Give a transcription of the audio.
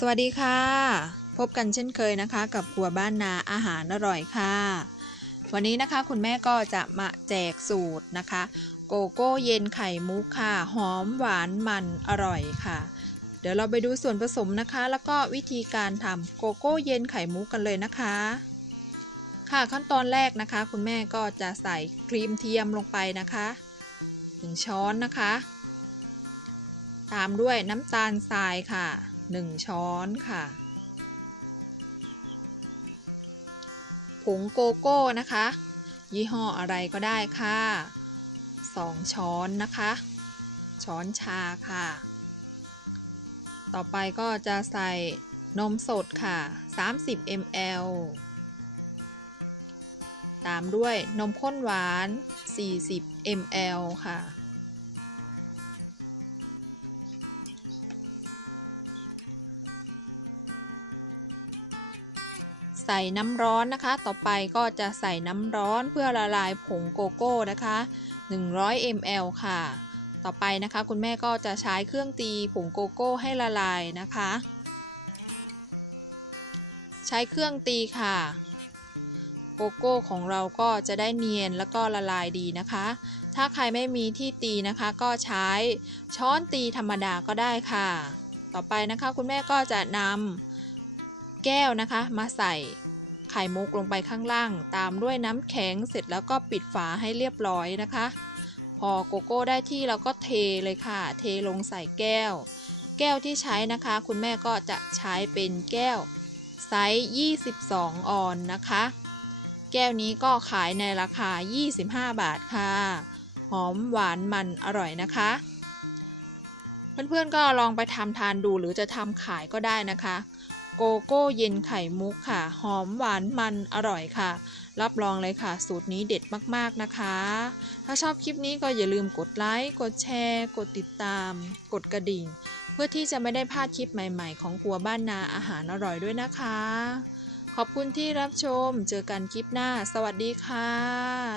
สวัสดีค่ะ พบกันเช่นเคยนะคะ กับครัวบ้านนาอาหารอร่อยค่ะ วันนี้นะคะคุณแม่ก็จะมาแจกสูตรนะคะ โกโก้เย็นไข่มุกค่ะ หอมหวานมันอร่อยค่ะ เดี๋ยวเราไปดูส่วนผสมนะคะ แล้วก็วิธีการทำโกโก้เย็นไข่มุกกันเลยนะคะ ค่ะขั้นตอนแรกนะคะ คุณแม่ก็จะใส่ครีมเทียมลงไปนะคะหนึ่งช้อนนะคะ ตามด้วยน้ำตาลทรายค่ะ 1 ช้อนค่ะ ผงโกโก้นะคะ ยี่ห้ออะไรก็ได้ค่ะ 2 ช้อนนะคะ ช้อนชาค่ะ ต่อไปก็จะใส่นมสดค่ะ 30 ml ตามด้วยนมข้นหวาน 40 ml ค่ะ ใส่น้ำร้อนนะคะ ต่อไปก็จะใส่น้ำร้อนเพื่อละลายผงโกโก้นะคะ 100 ml ค่ะ ต่อไปนะคะคุณแม่ก็จะใช้เครื่องตีผงโกโก้ให้ละลายนะคะ ใช้เครื่องตีค่ะ โกโก้ของเราก็จะได้เนียนแล้วก็ละลายดีนะคะ ถ้าใครไม่มีที่ตีนะคะก็ใช้ช้อนตีธรรมดาก็ได้ค่ะ ต่อไปนะคะคุณแม่ก็จะนำ แก้วนะคะ มาใส่ไข่มุกลงไปข้างล่าง ตามด้วยน้ำแข็งเสร็จแล้วก็ปิดฝาให้เรียบร้อยนะคะ พอโกโก้ได้ที่เราก็เทเลยค่ะ เทลงใส่แก้ว แก้วที่ใช้นะคะ คุณแม่ก็จะใช้เป็นแก้วไซส์ 22 ออนนะคะ แก้วนี้ก็ขายในราคา 25 บาทค่ะ หอมหวานมันอร่อยนะคะ เพื่อนๆก็ลองไปทำทานดูหรือจะทำขายก็ได้นะคะ โกโก้เย็นไข่มุกค่ะ หอมหวานมันอร่อยค่ะ รับรองเลยค่ะ สูตรนี้เด็ดมากๆนะคะ ถ้าชอบคลิปนี้ก็อย่าลืมกดไลค์ กดแชร์ กดติดตาม กดกระดิ่ง เพื่อที่จะไม่ได้พลาดคลิปใหม่ๆ ของครัวบ้านนาอาหารอร่อยด้วยนะคะ ขอบคุณที่รับชม เจอกันคลิปหน้า สวัสดีค่ะ